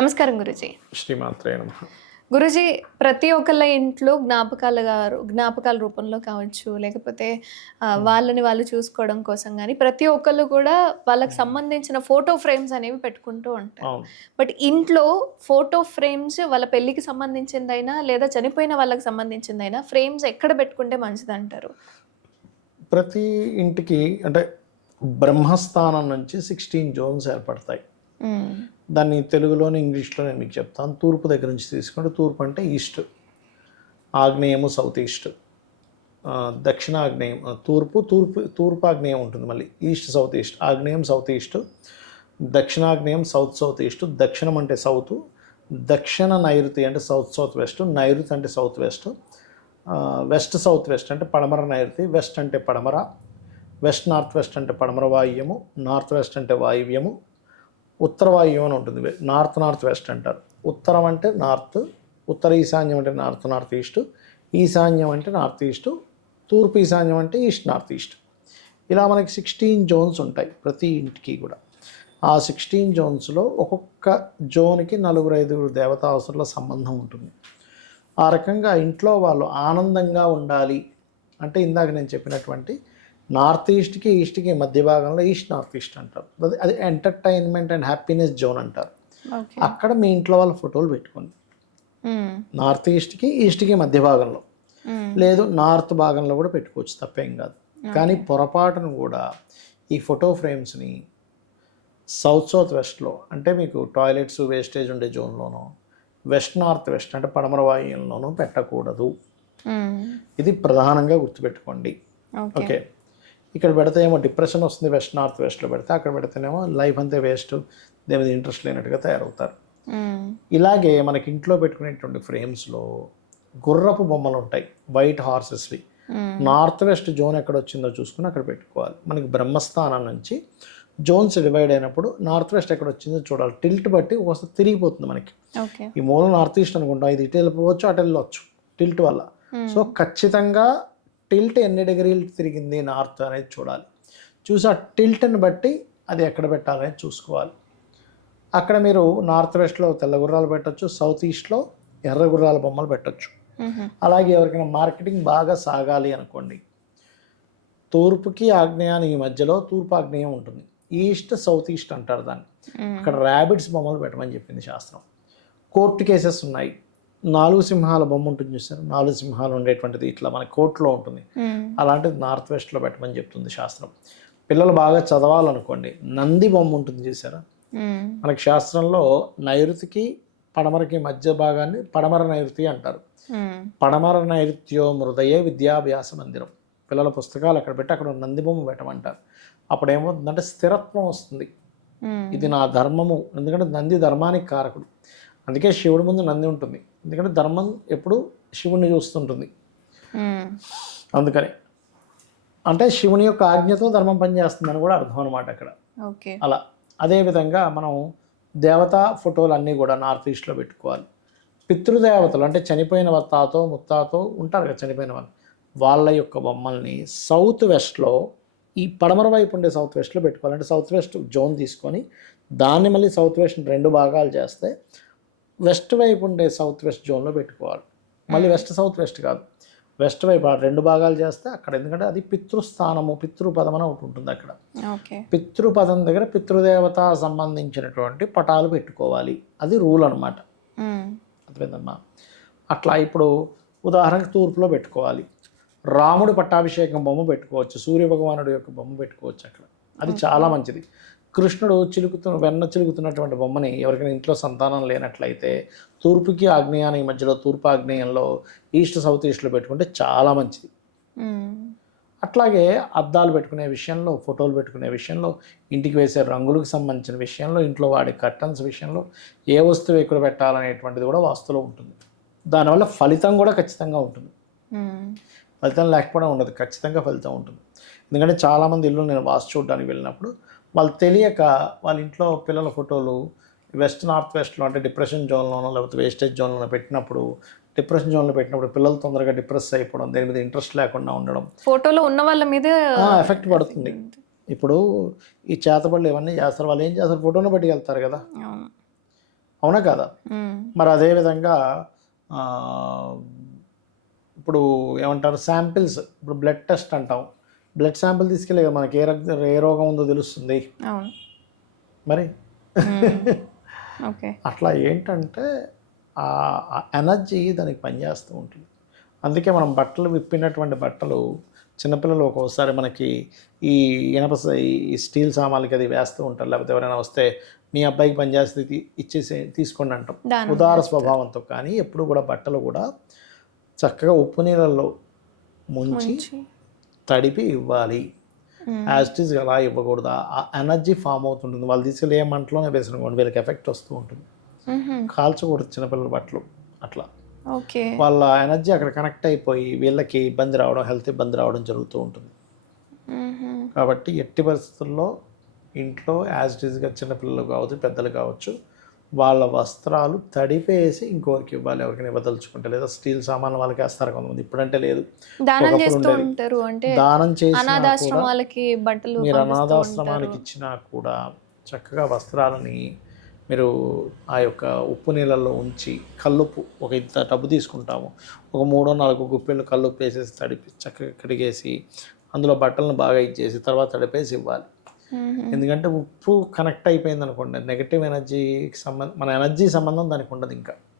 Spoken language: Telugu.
నమస్కారం గురుజీ. శ్రీమాత్రే నమః. గురుజీ, ప్రతి ఒక్కళ్ళ ఇంట్లో జ్ఞాపకాల రూపంలో కావచ్చు, లేకపోతే వాళ్ళని వాళ్ళు చూసుకోవడం కోసం గానీ, ప్రతి ఒక్కళ్ళు కూడా వాళ్ళకి సంబంధించిన ఫోటో ఫ్రేమ్స్ అనేవి పెట్టుకుంటూ ఉంటారు. అవును. బట్ ఇంట్లో ఫోటో ఫ్రేమ్స్ వాళ్ళ పెళ్ళికి సంబంధించిందైనా, లేదా చనిపోయిన వాళ్ళకి సంబంధించిందైనా ఫ్రేమ్స్ ఎక్కడ పెట్టుకుంటే మంచిదంటారు? ప్రతి ఇంటికి అంటే బ్రహ్మస్థానం నుంచి 16 జోన్స్ ఏర్పడతాయి. దాన్ని తెలుగులోని ఇంగ్లీష్లో నేను మీకు చెప్తాను. తూర్పు దగ్గర నుంచి తీసుకుంటే, తూర్పు అంటే ఈస్ట్, ఆగ్నేయము సౌత్ ఈస్ట్, దక్షిణాగ్నేయం తూర్పు ఆగ్నేయం ఉంటుంది. మళ్ళీ ఈస్ట్ సౌత్ ఈస్ట్, ఆగ్నేయం సౌత్ ఈస్ట్, దక్షిణాగ్నేయం సౌత్ ఈస్ట్, దక్షిణం అంటే సౌత్, దక్షిణ నైరుతి అంటే సౌత్ వెస్ట్, నైరుతి అంటే south west, west south west అంటే పడమర నైరుతి, వెస్ట్ అంటే పడమర, వెస్ట్ నార్త్ వెస్ట్ అంటే పడమర వాయువ్యము, నార్త్ వెస్ట్ అంటే వాయువ్యము, ఉత్తర వాయువ్యం అని ఉంటుంది. నార్త్ వెస్ట్ అంటారు. ఉత్తరం అంటే నార్త్, ఉత్తర ఈశాన్యం అంటే నార్త్ ఈస్ట్, ఈశాన్యం అంటే నార్త్ ఈస్ట్, తూర్పు ఈశాన్యం అంటే ఈస్ట్ నార్త్ ఈస్ట్. ఇలా మనకి 16 జోన్స్ ఉంటాయి ప్రతి ఇంటికి కూడా. ఆ 16 జోన్స్లో ఒక్కొక్క జోన్కి 4-5 దేవతాసురుల సంబంధం ఉంటుంది. ఆ రకంగా ఇంట్లో వాళ్ళు ఆనందంగా ఉండాలి అంటే ఇందాక నేను చెప్పినటువంటి నార్త్ ఈస్ట్కి మధ్య భాగంలో ఈస్ట్ నార్త్ ఈస్ట్ అంటారు. అది ఎంటర్టైన్మెంట్ అండ్ హ్యాపీనెస్ జోన్ అంటారు. అక్కడ మీ ఇంట్లో వాళ్ళ ఫోటోలు పెట్టుకోండి. నార్త్ ఈస్ట్కి మధ్య భాగంలో, లేదు నార్త్ భాగంలో కూడా పెట్టుకోవచ్చు, తప్పేం కాదు. కానీ పొరపాటును కూడా ఈ ఫోటో ఫ్రేమ్స్ని సౌత్ వెస్ట్లో అంటే మీకు టాయిలెట్స్ వేస్టేజ్ ఉండే జోన్లోనో, వెస్ట్ నార్త్ వెస్ట్ అంటే పడమర వాయువ్యంలోనూ పెట్టకూడదు. ఇది ప్రధానంగా గుర్తుపెట్టుకోండి. ఓకే, ఇక్కడ పెడితే ఏమో డిప్రెషన్ వస్తుంది, వెస్ట్ నార్త్ వెస్ట్లో పెడితే, అక్కడ పెడితేనేమో లైఫ్ అంతే వేస్ట్, దేని ఇంట్రెస్ట్ లేనట్టుగా తయారవుతారు. ఇలాగే మనకి ఇంట్లో పెట్టుకునేటువంటి ఫ్రేమ్స్లో గుర్రపు బొమ్మలు ఉంటాయి, వైట్ హార్సెస్వి. నార్త్ వెస్ట్ జోన్ ఎక్కడ వచ్చిందో చూసుకుని అక్కడ పెట్టుకోవాలి. మనకి బ్రహ్మస్థానం నుంచి జోన్స్ డివైడ్ అయినప్పుడు నార్త్ వెస్ట్ ఎక్కడ వచ్చిందో చూడాలి. టిల్ట్ బట్టి ఒకసారి తిరిగిపోతుంది మనకి. ఈ మూల నార్త్ ఈస్ట్ అనుకుంటాం, ఇది ఇటు వెళ్ళిపోవచ్చు అటు వెళ్ళవచ్చు టిల్ట్ వల్ల. సో ఖచ్చితంగా టిల్ట్ ఎన్ని డిగ్రీలు తిరిగింది నార్త్ అనేది చూడాలి. చూసి ఆ టిల్ట్ని బట్టి అది ఎక్కడ పెట్టాలనేది చూసుకోవాలి. అక్కడ మీరు నార్త్ వెస్ట్లో తెల్ల గుర్రాలు పెట్టచ్చు, సౌత్ ఈస్ట్లో ఎర్ర గుర్రాల బొమ్మలు పెట్టచ్చు. అలాగే ఎవరికైనా మార్కెటింగ్ బాగా సాగాలి అనుకోండి, తూర్పుకి ఆగ్నేయానికి మధ్యలో తూర్పు ఆగ్నేయం ఉంటుంది, ఈస్ట్ సౌత్ ఈస్ట్ అంటారు దాన్ని. అక్కడ ర్యాబిట్స్ బొమ్మలు పెట్టమని చెప్పింది శాస్త్రం. కోర్టు కేసెస్ ఉన్నాయి, 4 సింహాల బొమ్మ ఉంటుంది చూసారు, 4 సింహాలు ఉండేటువంటిది ఇట్లా మన కోర్టులో ఉంటుంది, అలాంటిది నార్త్ వెస్ట్లో పెట్టమని చెప్తుంది శాస్త్రం. పిల్లలు బాగా చదవాలనుకోండి, నంది బొమ్మ ఉంటుంది చూసారా, మనకి శాస్త్రంలో నైరుతికి పడమరకి మధ్య భాగాన్ని పడమర నైరుతి అంటారు. పడమర నైరుత్యో హృదయే విద్యాభ్యాస మందిరం. పిల్లల పుస్తకాలు అక్కడ పెట్టి అక్కడ నంది బొమ్మ పెట్టమంటారు. అప్పుడు ఏమవుతుందంటే స్థిరత్వం వస్తుంది. ఇది నా ధర్మము, ఎందుకంటే నంది ధర్మానికి కారకుడు. అందుకే శివుడి ముందు నంది ఉంటుంది, ఎందుకంటే ధర్మం ఎప్పుడు శివుణ్ణి చూస్తుంటుంది. అందుకని అంటే శివుని యొక్క ఆజ్ఞతో ధర్మం పనిచేస్తుందని కూడా అర్థం అనమాట అక్కడ. అలా అదేవిధంగా మనం దేవతా ఫోటోలు అన్నీ కూడా నార్త్ ఈస్ట్లో పెట్టుకోవాలి. పితృదేవతలు అంటే చనిపోయిన తాతో ముత్తాతో ఉంటారు కదా చనిపోయిన వాళ్ళు, వాళ్ళ యొక్క బొమ్మల్ని సౌత్ వెస్ట్లో, ఈ పడమర వైపు ఉండే సౌత్ వెస్ట్లో పెట్టుకోవాలి. అంటే సౌత్ వెస్ట్ జోన్ తీసుకొని దాన్ని మళ్ళీ సౌత్ వెస్ట్ 2 భాగాలు చేస్తే వెస్ట్ వైపు ఉండే సౌత్ వెస్ట్ జోన్లో పెట్టుకోవాలి. మళ్ళీ వెస్ట్ సౌత్ వెస్ట్ కాదు, వెస్ట్ వైపు 2 భాగాలు చేస్తే అక్కడ, ఎందుకంటే అది పితృస్థానము, పితృపదం అని ఒకటి ఉంటుంది అక్కడ. పితృపదం దగ్గర పితృదేవత సంబంధించినటువంటి పటాలు పెట్టుకోవాలి, అది రూల్ అనమాట. అర్థమైందమ్మా? అట్లా ఇప్పుడు ఉదాహరణకు తూర్పులో పెట్టుకోవాలి, రాముడి పట్టాభిషేకం బొమ్మ పెట్టుకోవచ్చు, సూర్యభగవానుడి యొక్క బొమ్మ పెట్టుకోవచ్చు అక్కడ, అది చాలా మంచిది. కృష్ణుడు వెన్న చిలుకుతున్నటువంటి బొమ్మని ఎవరికైనా ఇంట్లో సంతానం లేనట్లయితే తూర్పుకి ఆగ్నేయానికి మధ్యలో తూర్పు ఆగ్నేయంలో ఈస్ట్ సౌత్ ఈస్ట్లో పెట్టుకుంటే చాలా మంచిది. అట్లాగే అద్దాలు పెట్టుకునే విషయంలో, ఫోటోలు పెట్టుకునే విషయంలో, ఇంటికి వేసే రంగులకు సంబంధించిన విషయంలో, ఇంట్లో వాడే కర్టన్స్ విషయంలో ఏ వస్తువు ఎక్కడ పెట్టాలనేటువంటిది కూడా వాస్తులో ఉంటుంది. దానివల్ల ఫలితం కూడా ఖచ్చితంగా ఉంటుంది. ఫలితం లేకపోవడం ఉండదు, ఖచ్చితంగా ఫలితం ఉంటుంది. ఎందుకంటే చాలామంది ఇల్లు నేను వాస్తు చూడడానికి వెళ్ళినప్పుడు వాళ్ళు తెలియక వాళ్ళ ఇంట్లో పిల్లల ఫోటోలు వెస్ట్ నార్త్ వెస్ట్లో అంటే డిప్రెషన్ జోన్లోనో లేకపోతే వేస్టేజ్ జోన్లోనో పెట్టినప్పుడు, డిప్రెషన్ జోన్లో పెట్టినప్పుడు పిల్లలు తొందరగా డిప్రెస్ అయిపోవడం, దేని మీద ఇంట్రెస్ట్ లేకుండా ఉండడం, ఫోటోలో ఉన్న వాళ్ళ మీద ఎఫెక్ట్ పడుతుంది. ఇప్పుడు ఈ చేతబడులు ఇవన్నీ చేస్తారు, వాళ్ళు ఏం చేస్తారు, ఫోటోను బట్టి వెళ్తారు కదా. అవునా కదా? మరి అదేవిధంగా ఆ, ఇప్పుడు ఏమంటారు శాంపిల్స్, ఇప్పుడు బ్లడ్ టెస్ట్ అంటాం, బ్లడ్ శాంపిల్ తీసుకెళ్ళి కదా మనకి ఏ రోగం ఉందో తెలుస్తుంది అవును. మరి. ఓకే. అట్లా ఏంటంటే ఆ ఎనర్జీ దానికి పనిచేస్తూ ఉంటుంది. అందుకే మనం బట్టలు విప్పినటువంటి బట్టలు చిన్నపిల్లలు ఒక్కోసారి మనకి ఈ ఈ స్టీల్ సామాన్లకి అది వేస్తూ ఉంటారు, లేకపోతే ఎవరైనా వస్తే మీ అబ్బాయికి పనిచేస్తే ఇచ్చేసి తీసుకోండి అంటాం దానం ఉదార చేస్తారు. స్వభావంతో. కానీ ఎప్పుడు కూడా బట్టలు కూడా చక్కగా ఉప్పు నీళ్ళల్లో ముంచి మంచి. తడిపి ఇవ్వాలి. యాస్టీస్ అలా ఇవ్వకూడదు. ఆ ఎనర్జీ ఫామ్ అవుతుంటుంది. వాళ్ళు తీసుకెళ్ళి ఏ మంటలోనే వేసిన వీళ్ళకి ఎఫెక్ట్ వస్తూ ఉంటుంది. కాల్చకూడదు చిన్నపిల్లల బట్టలు అట్లా. ఓకే. వాళ్ళ ఎనర్జీ అక్కడ కనెక్ట్ అయిపోయి వీళ్ళకి ఇబ్బంది రావడం, హెల్త్ ఇబ్బంది రావడం జరుగుతూ ఉంటుంది. కాబట్టి ఎట్టి పరిస్థితుల్లో ఇంట్లో యాజ్ ఇట్ ఈస్గా చిన్నపిల్లలు కావచ్చు, పెద్దలు కావచ్చు, వాళ్ళ వస్త్రాలు తడిపేసి ఇంకోరికి ఇవ్వాలి, ఎవరికైనా ఇవ్వదలుచుకుంటే. లేదా స్టీల్ సామాన్లు వాళ్ళకి వేస్తారు కొంతమంది, ఇప్పుడంటే లేదు, దానం ఒకప్పుడు చేస్తూ ఉండేది. ఉంటారు. అంటే దానం చేసినా కూడా, అనాథాశ్రమాలకి బట్టలు మీరు పంపిస్తూ అనాథాశ్రమానికి ఉంటారు. ఇచ్చినా కూడా చక్కగా వస్త్రాలని మీరు ఆ యొక్క ఉప్పు నీళ్ళల్లో ఉంచి, కల్లుప్పు ఒక ఇంత టబ్బు తీసుకుంటాము, ఒక 3-4 గుప్పెళ్ళు కల్లుప్పు వేసేసి తడిపి చక్కగా కడిగేసి అందులో బట్టలను బాగా ఇచ్చేసి తర్వాత తడిపేసి ఇవ్వాలి. ఎందుకంటే ఉప్పు కనెక్ట్ అయిపోయింది అనుకోండి, నెగటివ్ ఎనర్జీకి మన ఎనర్జీ సంబంధం దానికి ఉండదు ఇంకా.